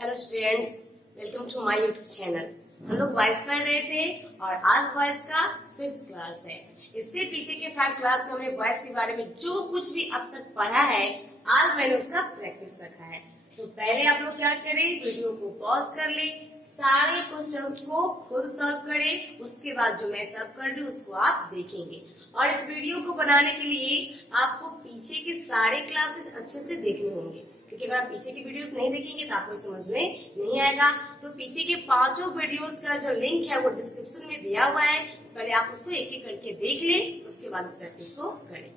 Hello students, welcome to my YouTube channel. हम लोग voice पढ़ रहे थे और आज वॉइस का 6th क्लास है। इससे पीछे के 5 क्लास में हमने वॉइस के बारे में जो कुछ भी अब तक पढ़ा है, आज मैंने उसका प्रैक्टिस रखा है। तो पहले आप लोग क्या करें, वीडियो को पॉज कर ले, सारे क्वेश्चंस को खुद सॉल्व करें, उसके बाद जो मैं सॉल्व कर रही हूँ उसको आप देखेंगे। और इस वीडियो को बनाने के लिए आपको पीछे के सारे क्लासेस अच्छे से देखने होंगे, क्योंकि अगर आप पीछे की वीडियोस नहीं देखेंगे तो आपको समझ में नहीं आएगा। तो पीछे के 5 वीडियोस का जो लिंक है वो डिस्क्रिप्शन में दिया हुआ है, पहले आप उसको एक एक करके देख लें, उसके बाद इस प्रैक्टिस को करें।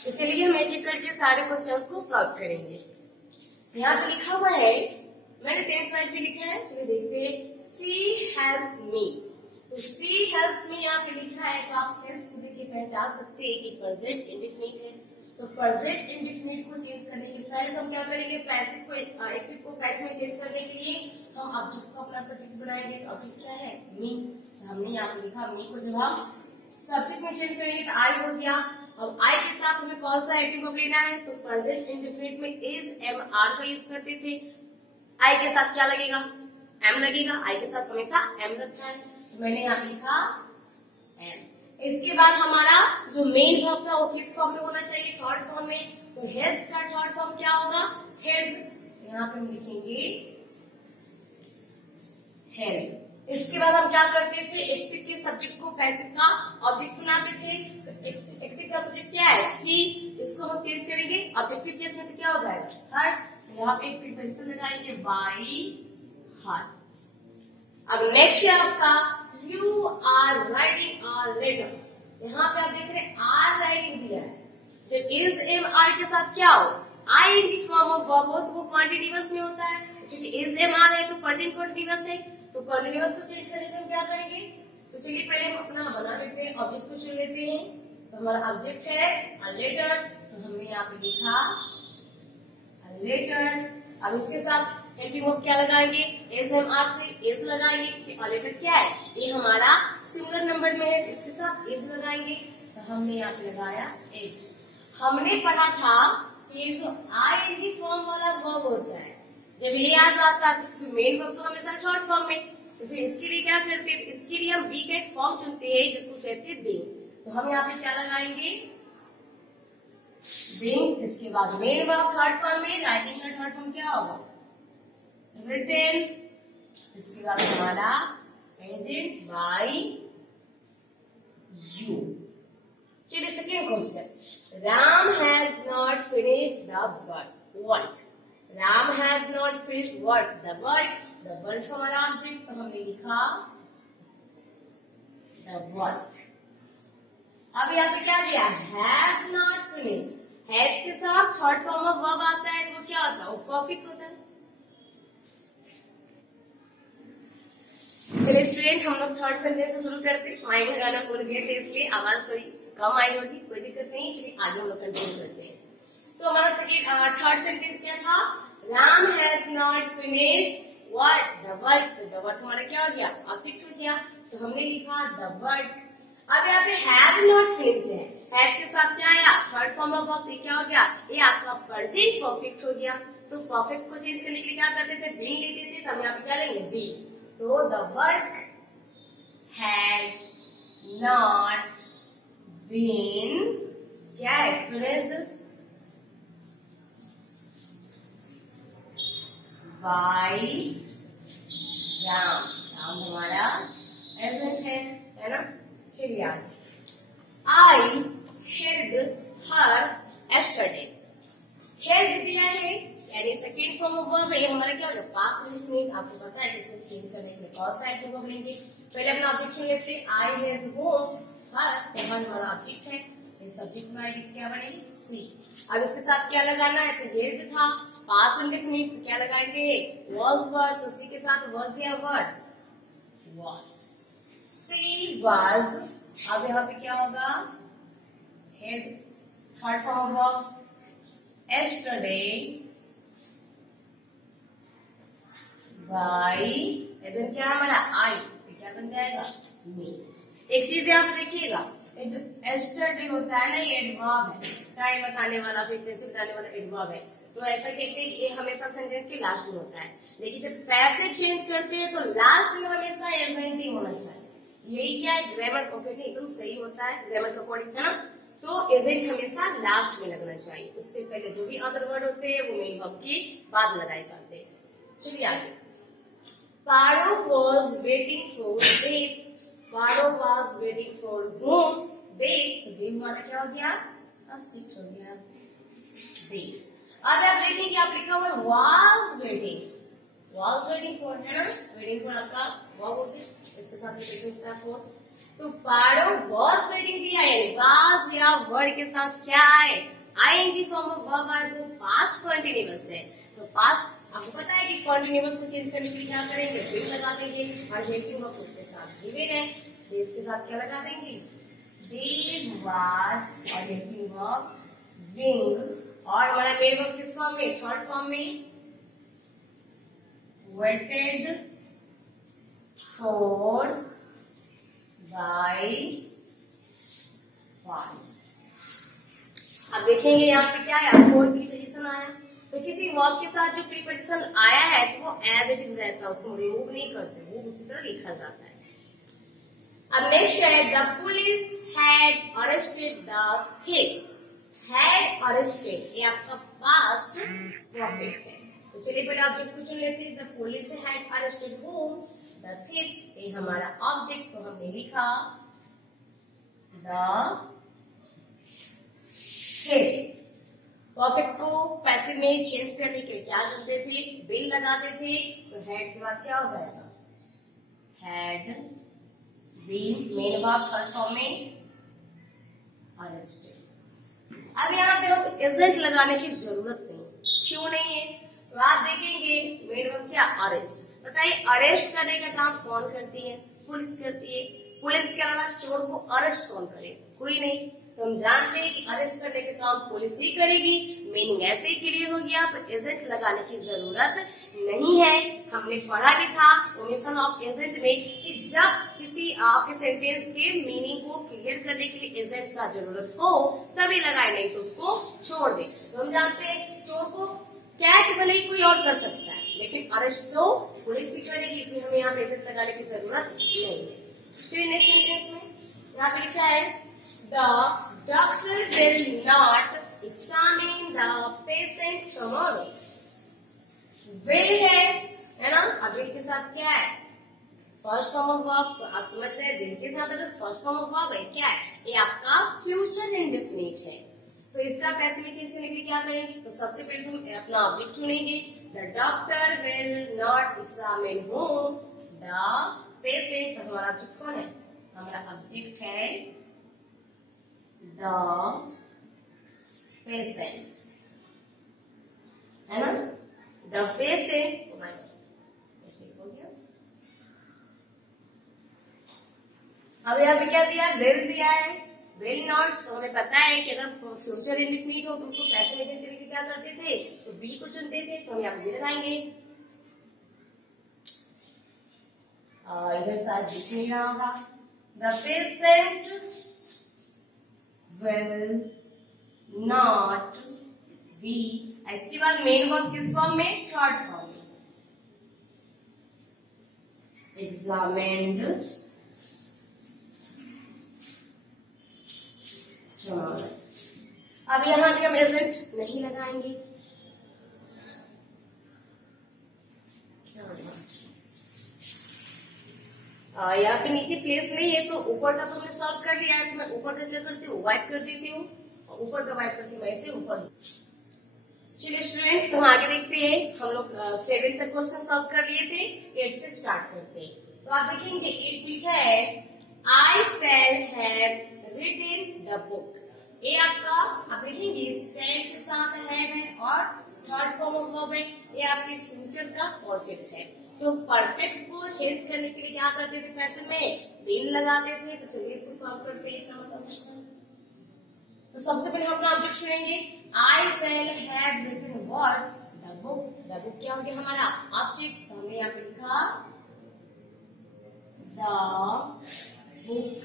तो चलिए हम एक एक करके सारे क्वेश्चंस को सॉल्व करेंगे। यहाँ पे लिखा हुआ है, मैंने टेंस वाइज भी लिखा है, चलिए देखते हैं। सी हेल्प्स मी, तो सी हेल्प्स मी यहाँ पे लिखा है, तो आप हेल्प्स को देख के पहचान सकते हैं कि प्रेजेंट इंडेफिनिट है। तो प्रेजेंट इंडेफिनिट को चेंज करने के लिए पहले तो हम क्या करेंगे, पैसिव को एक्टिव को पैसिव में चेंज करने के लिए हम ऑब्जेक्ट को अपना सब्जेक्ट बनाएंगे। ऑब्जेक्ट क्या है, मी। तो हमने यहाँ पे लिखा मी को जब हम सब्जेक्ट में चेंज करेंगे तो आई हो गया। अब आई के साथ हमें कौन सा एक्टिव वर्ब लेना है, तो प्रेजेंट इंडेफिनिट में इज एम आर का यूज करते थे। आई के साथ क्या लगेगा, एम लगेगा। आई के साथ हमेशा एम लगता है, तो मैंने यहाँ लिखा एम। इसके बाद हमारा जो मेन वर्ब था वो किस फॉर्म में होना चाहिए, थर्ड फॉर्म में। तो हेल्प्स का थर्ड फॉर्म क्या होगा, हेल्प। यहाँ पे हम लिखेंगे हेल्प। इसके बाद हम क्या करते थे, एक्टिव के सब्जेक्ट को पैसिव का ऑब्जेक्ट बनाते थे। तो एक्टिव का सब्जेक्ट क्या है, सी। इसको हम चेंज करेंगे ऑब्जेक्टिव केस में, तो क्या हो जाएगा, हर। यहाँ पे एक प्रीपोजिशन लगाएंगे, बाई हर। अब नेक्स्ट है आपका you are writing a letter. यहाँ पे आप देख रहे हैं आर राइटिंग दिया है। जब इज एम आर के साथ क्या हो, I N G form of verb हो, तो वो कॉन्टिन्यूअस में होता है। क्योंकि इज एम आर है तो प्रेजेंट कॉन्टिन्यूअस है, तो कॉन्टिन्यूअस को चेंज करने के हम क्या करेंगे। तो चलिए पहले हम अपना बना लेते हैं, ऑब्जेक्ट को चुन लेते हैं। तो हमारा ऑब्जेक्ट है अ लेटर, तो हमने यहाँ पे लिखा अ लेटर। अब इसके साथ हेल्पिंग वर्ब क्या लगाएंगे, एज एम आर से एज लगाएंगे, कि अ लेटर क्या है, ये हमारा सिंगुलर नंबर में है, इसके साथ एज लगाएंगे। तो हमने यहाँ पे लगाया एज। हमने पढ़ा था कि जो आई एन जी फॉर्म वाला वर्ब होता है, जब ये आ जाता है तो मेन वर्ब तो हमेशा थर्ड फॉर्म में। तो फिर इसके लिए क्या करते हैं, इसके लिए हम बी का एक फॉर्म चुनते हैं जिसको कहते हैं बीइंग। तो हम यहाँ पे क्या लगाएंगे, बीइंग। इसके बाद मेन वर्ब थर्ड फॉर्म में, राइटिंग का थर्ड फॉर्म क्या होगा, रिटन। इसके बाद हमारा प्रेजेंट बाय यू। चलिए second question, Ram has not finished the work. Ram has not finished work, the work. The work हमारा ऑब्जेक्ट, तो हमने लिखा द वर्क। अब यहाँ पे क्या दिया, हैज नॉट फिनिश्ड। हैज के साथ थर्ड फॉर्म ऑफ वर्ब आता है तो क्या होता है, वो परफेक्ट होता है। चलिए स्टूडेंट, हम लोग थर्ड सेंटेंस से शुरू करते हैं। माइक लगाना भूल गए थे इसलिए आवाज थोड़ी कम आई होगी, कोई दिक्कत नहीं। चलिए आगे हम लोग कंटिन्यू करते हैं। तो हमारा थर्ड सेंटेंस क्या था, Ram has not finished work, the work. तो द वर्क हमारा क्या हो गया, ऑब्जेक्ट हो गया, तो हमने लिखा द वर्क। अब यहाँ पे हैज नॉट फिनिश्ड है, हैज के साथ क्या आया, थर्ड फॉर्म ऑफ वर्ब, क्या हो गया, ये आपका प्रेजेंट परफेक्ट हो गया। तो परफेक्ट को चेंज करने के लिए क्या करते थे, बीइंग लेते थे, तो हम यहाँ पे क्या लेंगे, बी। तो the work has not been क्या है, फिनिश्ड बाय राम। राम हमारा एजेंट है ना। चलिए I held her yesterday. Held दिया है यानी सेकेंड फॉर्म ऑफ वर्ब है, ये हमारा क्या होगा, पास्ट इंडेफिनिट। आपको पता है इसको चेंज करने के लिए कौन सा एक्टिव वर्ब लेंगे। पहले अपना ऑब्जेक्ट चुन लेते हैं, आई हेल्ड होम हर, तो हमारा ऑब्जेक्ट है, ये सब्जेक्ट बनाएंगे तो क्या बनेगी, सी। अब इसके साथ क्या लगाना है, तो हेल्ड था पास्ट इंडेफिनिट, तो क्या लगाएंगे, वाज वर्ड, तो सी के साथ वाज या वर्ड, वाज। She was. अब यहाँ पे क्या होगा, held third form of verb yesterday by agent क्या है हमारा, आई, क्या बन जाएगा, मी। एक चीज यहाँ पे देखिएगा, एस्टरडे होता है ना, ये एडवर्ब है, टाइम बताने वाला, फ्रीक्वेंसी बताने वाला एडवर्ब है। तो ऐसा कहते हैं कि ये हमेशा सेंटेंस के लास्ट में होता है। लेकिन जब पैसेज चेंज करते हैं तो लास्ट में हमेशा एजेंट ही होना चाहिए। यही क्या है, ग्रामर को एकदम सही होता है, ग्रामर के अकॉर्डिंग, है ना। तो एजेंट हमेशा लास्ट में लगना चाहिए, उससे पहले जो भी अदर वर्ड होते हैं वो मेन वर्ब के बाद लगाए जाते हैं। चलिए आगे। Paro was waiting for Dev. Paro was waiting for home. Dev, Dev हमारा क्या हो गया, अब शिफ्ट हो गया देव। अब आप देखेंगे आप लिखा हुआ है was waiting. Was waiting for, है ना, वेटिंग फॉर आपका वर्ब होते हैं, इसके साथ होता है फॉर। तो पारो वॉज वेटिंग दिया है, वॉज या वर्ड के साथ क्या है, आईएनजी फॉर्म ऑफ वर्ब आए तो पास्ट कंटिन्यूअस है। तो पास्ट आपको पता है कि कंटिन्यूअस को चेंज करने के लिए क्या करेंगे, विल लगा देंगे, और हेल्पिंग वर्ब उसके साथ गिवन है, देव के साथ क्या लगा देंगे, देव वाज, और हेल्पिंग वर्ब विंग, और हमारा मेन वर्ब किस फॉर्म में, थर्ड फॉर्म में, वेटेड फॉर बाय वन। अब देखेंगे यहाँ पे क्या है, फोर प्रीपोजिशन आया। तो किसी वर्ब के साथ जो प्रीपोजिशन आया है तो वो एज इट इज रहता है, उसको रिमूव नहीं करते, वो उसी तरह लिखा जाता है। अब नेक्स्ट है, the police had arrested the thieves. Had arrested, ये आपका पास्ट परफेक्ट है। तो चलिए पहले ऑब्जेक्ट को चुन लेते हैं। The police had arrested home the thieves, ये हमारा ऑब्जेक्ट, तो हमने लिखा द थीव्स। परफेक्ट को पैसिव में चेंज करने के लिए क्या चलते थे, बिल लगाते थे, तो हेड के बाद क्या हो जाएगा, had been, main verb third form में अरेस्टेड। अब यहाँ पे हम एजेंट लगाने की जरूरत नहीं, क्यों नहीं है, तो आप देखेंगे मेन वर्ब क्या, अरेस्ट। बताइए अरेस्ट करने का काम कौन करती है, पुलिस करती है। पुलिस के अलावा चोर को अरेस्ट कौन करे, कोई नहीं। तो हम जानते हैं कि अरेस्ट करने का काम पुलिस ही करेगी, मीनिंग ऐसे ही क्लियर हो गया, तो एजेंट लगाने की जरूरत नहीं है। हमने पढ़ा भी था ओमिशन ऑफ एजेंट में कि जब किसी आपके सेंटेंस के मीनिंग को क्लियर करने के लिए एजेंट का जरूरत हो तभी लगाए, नहीं तो उसको छोड़ दे। तो हम जानते हैं चोर को कैच भले ही कोई और कर सकता है, लेकिन अरेस्ट तो पुलिस ही करेगी, इसलिए हमें यहाँ पे एजेंट लगाने की जरूरत नहीं है। चलिए नेक्स्ट सेंटेंस में यहाँ पे लिखा है, the doctor will not examine the patient tomorrow। will है ना, अब will के साथ क्या है, फर्स्ट फॉर्म ऑफ वर्ब। तो आप समझ रहे हैं will के साथ अगर फर्स्ट फॉर्म ऑफ वर्ब है क्या है, ये आपका फ्यूचर इंडेफिनिट है। तो इसका पैसिव में चेंज करने के लिए क्या करेंगे, तो सबसे पहले हम अपना ऑब्जेक्ट चुनेंगे, the doctor will not examine home the patient. तो हमारा ऑब्जेक्ट कौन है, हमारा ऑब्जेक्ट है द पेशेंट, है ना, द पेशेंट। मिस्टेक हो गया। अब यहाँ पे क्या दिया, विल दिया है, विल नॉट। तो हमें पता है कि अगर फ्यूचर इंडेफिनिट हो तो उसको पैसिव में चेंज करके क्या करते थे, तो बी को चुनते थे, तो हम यहाँ पे लगाएंगे। इधर साथ दिख नहीं रहा होगा, the patient will not be, इसके बाद मेन वर्ब किस फॉर्म में, थर्ड फॉर्म में, एग्जामिन्ड tomorrow। अब यहाँ भी हम एजेंट नहीं लगाएंगे, यहाँ पे नीचे प्लेस नहीं है, तो ऊपर का तो हमने सॉल्व कर लिया है, तो मैं ऊपर का क्या करती हूँ, वाइप कर देती हूँ, और ऊपर का वाइप करती हूँ, ऐसे ऊपर। चलिए स्टूडेंट्स, तो हम आगे देखते हैं। हम लोग 7 तक क्वेश्चन सॉल्व कर लिए थे, 8 से स्टार्ट करते हैं। तो आप देखेंगे 8 लिखा है, I shall have written the book. ये आपका आप देखेंगे शैल के साथ है और थर्ड फॉर्म ऑफ वर्ब है, ये आपके फ्यूचर का परफेक्ट है। तो परफेक्ट को चेंज करने के लिए क्या करते थे, पैसिव में विल लगाते थे। तो चलिए इसको सॉल्व करते हैं, क्या मतलब। तो सबसे पहले हम अपना ऑब्जेक्ट चुनेंगे, I shall have written what, the book. The book क्या हो गया हमारा ऑब्जेक्ट, तो हमने यहाँ पे लिखा द बुक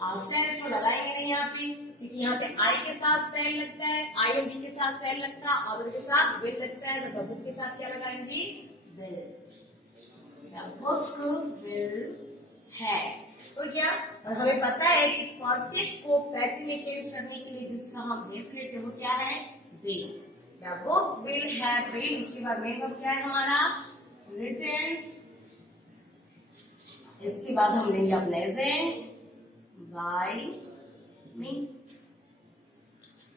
सेल तो लगाएंगे नहीं यहाँ पे, क्योंकि यहाँ पे आई के साथ सेल लगता है, आई और बी के साथ सेल लगता है, और के साथ विल लगता है, तो बुक के साथ क्या लगाएंगे, विल। बुक विल है तो क्या, और हमें पता है कि परफेक्ट को पैसिव में चेंज करने के लिए जिसका हम हेल्प लेते हैं वो क्या है, will. The book will have been, इसके बाद मेन वर्ब क्या है हमारा, रिटन। इसके बाद हम लेंगे अपना एजेंट बाय मी।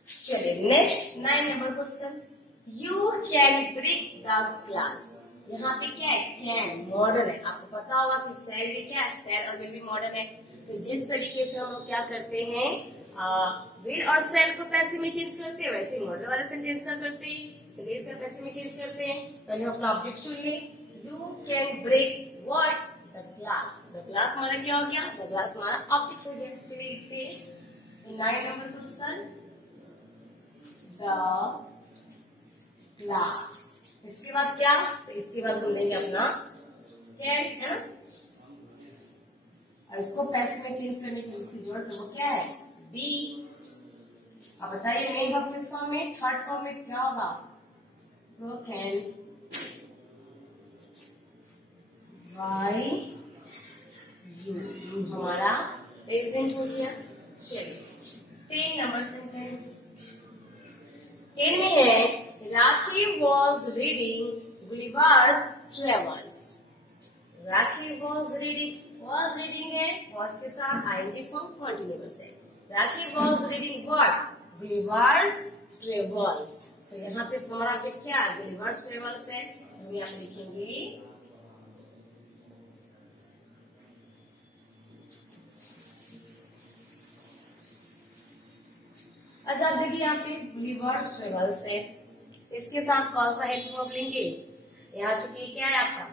चलिए next 9 number question, you can break the glass. यहाँ पे क्या है, कैन मॉडल है, आपको पता होगा कि सेल भी क्या है, सेल और विल भी मॉडल है। तो जिस तरीके से हम लोग क्या करते हैं, विल और सेल को पैसिव में चेंज करते हैं, वैसे मॉडल वाले सेंटेंस का करते हैं। चलिए इसका पैसिव में चेंज करते हैं। पहले हम अपना ऑब्जेक्ट चुनिए, you can break what, the glass. The glass हमारा क्या हो गया, द ग्लास हमारा ऑब्जेक्ट हो गया। चलिए लिखते हैं 9 नंबर क्वेश्चन, द ग्लास। इसके बाद क्या, तो इसके बाद हम लेंगे अपना कैन, है ना, और इसको पैसिव में चेंज करने की इसकी जरूरत है वो क्या है, बी। अब बताइए मेन वर्ब किस फॉर्म में, थर्ड फॉर्म में क्या होगा, ब्रोकन बाय यू, हमारा प्रेजेंट हो गया। चलिए 10 नंबर सेंटेंस, 10 में है, Rakhi was reading Gulliver's Travels. Rakhi was reading है, वॉज के साथ आईएनजी फॉर्म कंटिन्यूअस है। Rakhi was reading what, Gulliver's Travels. तो यहाँ पे हमारा ऑब्जेक्ट क्या है, गुलिवर्स ट्रेवल्स है। हम यहाँ पे लिखेंगे अच्छा, देखिए यहाँ पे गुलिवर्स ट्रेवल्स है, इसके साथ कौन सा हेल्प वर्ब लेंगे, यहाँ चूंकि क्या है आपका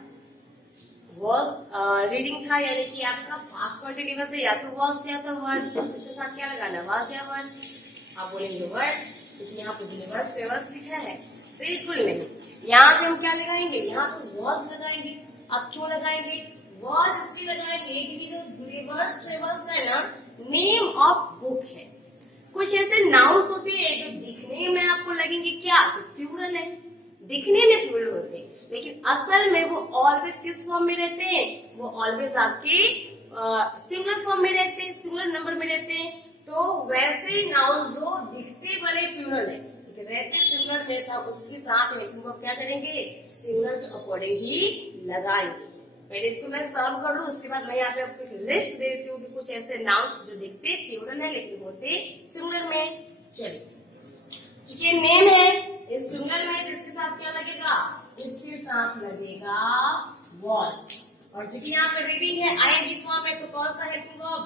वॉज रीडिंग था, यानी कि आपका पास्ट कंटिन्यूअस है, या तो वॉज या तो वर्ड, इसके साथ क्या लगाना, वॉज या वर्ड। आप बोलेंगे वर्ड, क्योंकि यहाँ पे गुलिवर्स ट्रेवल्स लिखा है, बिल्कुल नहीं। यहाँ पे हम क्या लगाएंगे, यहाँ पे वॉज लगाएंगे। अब क्यों लगाएंगे वॉज, इसलिए लगाएंगे क्योंकि जो गुलिवर्स ट्रेवल्स है ना, नेम ऑफ बुक है। कुछ ऐसे नाउन्स होते हैं जो दिखने में आपको लगेंगे क्या, तो प्लूरल है, दिखने में प्लूरल होते हैं, लेकिन असल में वो ऑलवेज किस फॉर्म में रहते हैं, वो ऑलवेज आपके सिंगुलर फॉर्म में रहते हैं, सिंगुलर नंबर में रहते हैं। तो वैसे नाउन जो दिखते बड़े प्लूरल है, रहते सिंगुलर में था, उसके साथ हेल्पिंग वर्ब क्या करेंगे, सिंगुलर के अकॉर्डिंग ही लगाएंगे। पहले इसको मैं सॉल्व कर लूं, उसके बाद मैं यहाँ पे आपको एक लिस्ट दे देती हूँ कि कुछ ऐसे नाउन्स जो दिखते प्लूरल है लेकिन होते सिंगुलर में। चलिए चूंकि नेम है इस सिंगुलर में, तो इसके साथ क्या लगेगा, इसके साथ लगेगा वॉज। और चूंकि यहाँ पे रीडिंग है, आईएनजी फॉर्म है, तो कौन सा हेल्पिंग वर्ब,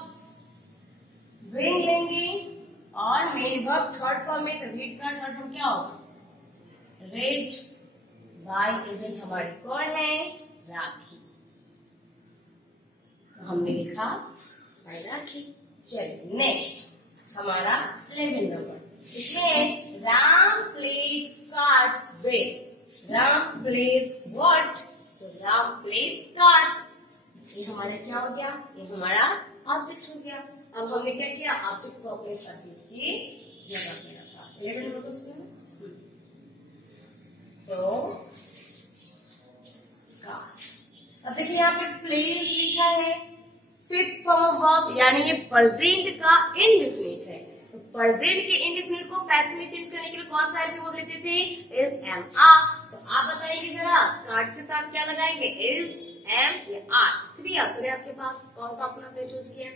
विल लेंगे। और मेन वर्ब थर्ड फॉर्म में, तो रीड का थर्ड फॉर्म क्या होगा, रेड। बाय एजेंट हमारी कौन है, राखी, तो हमने लिखा बाय राखी। चलिए नेक्स्ट हमारा 11 नंबर, इसमें Ram plays cards with. Ram plays what, तो राम प्लेज कार्ड्स। ये हमारा क्या हो गया, ये हमारा ऑब्जेक्ट हो गया। अब हमने क्या किया, ऑब्जेक्ट को अपने सब्जेक्ट की जगह पे रखा। 11 नंबर क्वेश्चन, तो कार्ड्स। अब देखिए यहाँ पे प्लेज लिखा है, फिफ्थ फॉर्म ऑफ वर्ब, यानी ये प्रेजेंट का इनडेफिनिट है। तो प्रेजेंट के इनडेफिनिट को पैसिव में चेंज करने के लिए कौन सा हेल्पिंग वर्ब लेते थे, इज एम आर। तो आप बताइए जरा, कार्ड्स के साथ क्या लगाएंगे, इज एम या आर। 3 ऑप्शन है आपके पास, कौन सा ऑप्शन आपने चूज किया,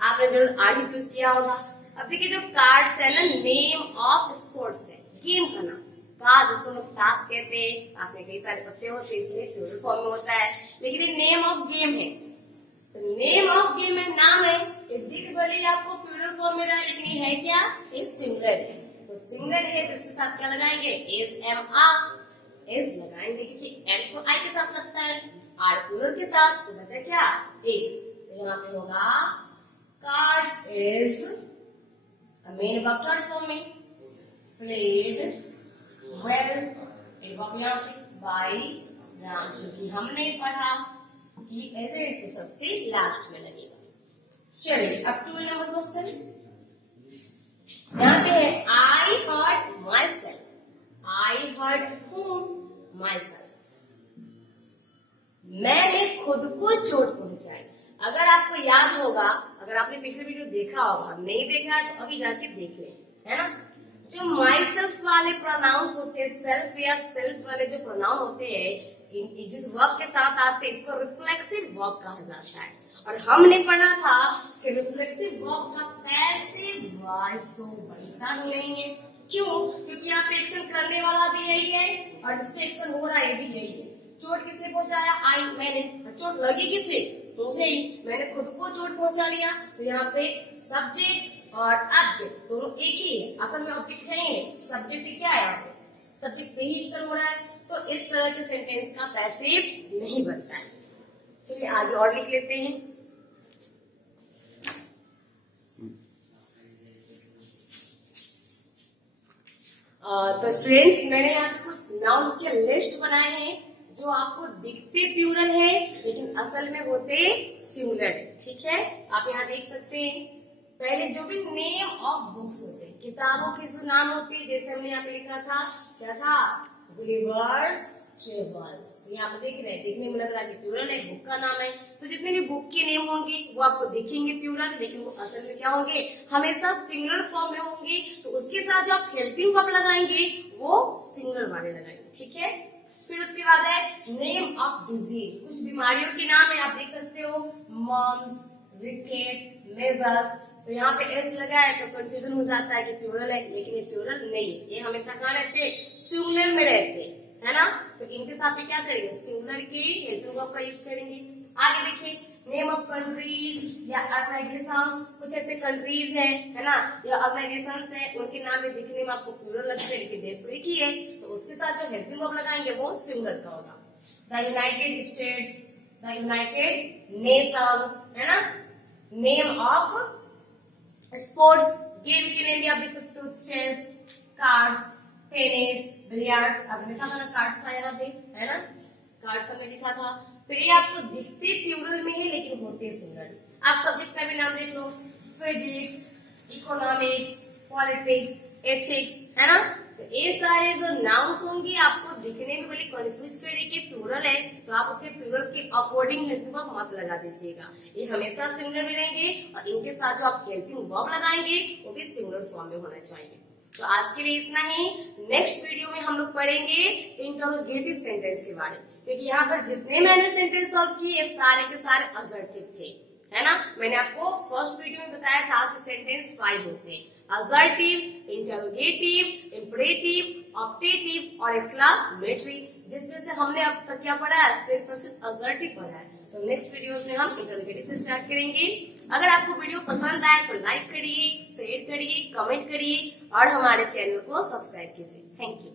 आपने जरूर आर ही चूज किया होगा। अब देखिए जो कार्ड्स है ना, नेम ऑफ स्पोर्ट्स है, गेम का नाम। कार्ड जिसको लोग ताश कहते हैं, ताश में कई सारे पत्ते होते हैं, इसलिए प्लूरल फॉर्म में होता है, लेकिन ये नेम ऑफ गेम है। नेम ऑफ गेम है, नाम है, ये दिख भले ही आपको प्लूरल फॉर्म में रहा है, लेकिन ये है क्या, ये सिंगुलर है। तो सिंगुलर है तो इसके साथ क्या लगाएंगे, इज एम आर। इज लगाएंगे क्योंकि एम तो आई के साथ लगता है, आर प्लूरल के साथ, तो बचा क्या, इज। तो यहाँ पे होगा card is main verb third form में, प्लेड वेल, बाय राम, क्योंकि हमने पढ़ा कि ऐसे तो सबसे लास्ट में लगेगा। चलिए अब 2 नंबर क्वेश्चन, यहाँ पे है I hurt myself, I hurt whom myself, मैंने खुद को चोट पहुंचाई। अगर आपको याद होगा, अगर आपने पिछले वीडियो देखा होगा, नहीं देखा है तो अभी जाके देख लें, है ना। जो माई सेल्फ वाले प्रोनाउंस होते हैं, सेल्फ या सेल्फ वाले जो प्रोनाउन होते हैं, जिस वर्ब के साथ आते हैं, इसको रिफ्लेक्सिव वर्ब कहा जाता है। और हमने पढ़ा था कि रिफ्लेक्सिव वर्ब का पैसिव वॉइस तो बनता ही नहीं है। क्यों? क्योंकि यहाँ पे एक्शन करने वाला भी यही है और जिसपे एक्शन हो रहा है भी यही है। चोट किसने पहुंचाया? आई, मैंने। चोट लगी किसे? मुझे ही, मैंने खुद को चोट पहुंचा लिया। तो यहाँ पे सब्जेक्ट और ऑब्जेक्ट दोनों एक ही है, असल में ऑब्जेक्ट है ही नहीं, सब्जेक्ट क्या है, यहाँ पे सब्जेक्ट पे ही एक्शन हो रहा है। तो इस तरह के सेंटेंस का पैसिव नहीं बनता है। चलिए आगे और लिख लेते हैं। तो स्टूडेंट्स, मैंने यहाँ कुछ नाउन्स के लिस्ट बनाए हैं जो आपको दिखते प्लूरल है लेकिन असल में होते सिंगुलर है। ठीक है, आप यहाँ देख सकते हैं। पहले जो भी नेम ऑफ बुक्स होते हैं, किताबों के जो नाम होते हैं, जैसे हमने यहाँ पे लिखा था, क्या था? Gulliver's travels. यहाँ पे देख रहे हैं, देखने में लग रहा है कि प्लूरल है, बुक का नाम है। तो जितने भी बुक के नेम होंगे वो आपको दिखेंगे प्लूरल, लेकिन वो असल में क्या होंगे? हमेशा सिंगुलर फॉर्म में होंगे। तो उसके साथ जो आप हेल्पिंग वर्ब लगाएंगे वो सिंगुलर वाले लगाएंगे। ठीक है, फिर उसके बाद है नेम ऑफ डिजीज, कुछ बीमारियों के नाम है, आप देख सकते हो, मम्स, रिकेट, मेजल्स। तो यहाँ पे एस लगा है तो कंफ्यूजन हो जाता है कि प्लूरल है, लेकिन ये प्लूरल नहीं है, ये हमेशा कहाँ रहते हैं? सिंगुलर में रहते हैं, है ना। तो इनके साथ में क्या करेंगे? सिंगुलर के हेल्पिंग वर्ब का यूज करेंगे। आगे देखिए, नेम ऑफ कंट्रीज या ऑर्गेनाइजेशन, कुछ ऐसे कंट्रीज है ना, या ऑर्गेनाइजेशंस है, उनके नाम में दिखने में आपको प्लूरल लगते हैं लेकिन देश तो एक ही है। तो उसके साथ जो हेल्पिंग वर्ब लगाएंगे वो सिंगुलर का होगा। The United states, the United Nations, है ना। नेम ऑफ स्पोर्ट्स, गेम के नेम भी आप देख सकते हो, चेस, कार्ड्स, टेनिस, बिलियर्ड्स। अब लिखा था ना, कार्ड्स था यहाँ पे, है ना, कार्ड्स हमने लिखा था। तो ये आपको दिखते प्लूरल में है लेकिन होते सिंगुलर। आप सब्जेक्ट का भी नाम देख लो, फिजिक्स, इकोनॉमिक्स, पॉलिटिक्स, एथिक्स, है ना। तो ये सारे जो नाउन्स होंगे आपको दिखने में बड़ी कंफ्यूज करे कि प्लूरल है, तो आप उसके प्लूरल के अकॉर्डिंग हेल्पिंग वर्ब मत लगा दीजिएगा। ये हमेशा सिंगुलर में रहेंगे और इनके साथ जो आप हेल्पिंग वर्ब लगाएंगे वो भी सिंगुलर फॉर्म में होना चाहिए। तो आज के लिए इतना ही। नेक्स्ट वीडियो में हम लोग पढ़ेंगे इंटरोगेटिव सेंटेंस के बारे में, क्योंकि यहाँ पर जितने मैंने सेंटेंस सॉल्व किए ये सारे के सारे असर्टिव थे, है ना। मैंने आपको फर्स्ट वीडियो में बताया था कि सेंटेंस 5 होते हैं, असर्टिव, इंटरोगेटिव, इंपरेटिव, ऑप्टेटिव और एक्सक्लामेटरी, जिसमें से हमने अब तक क्या पढ़ा है? सिर्फ और सिर्फ असर्टिव पढ़ा है। तो नेक्स्ट वीडियोस में हम इंटरोगेटिव से स्टार्ट करेंगे। अगर आपको वीडियो पसंद आए तो लाइक करिए, शेयर करिए, कमेंट करिए और हमारे चैनल को सब्सक्राइब कीजिए। Thank you.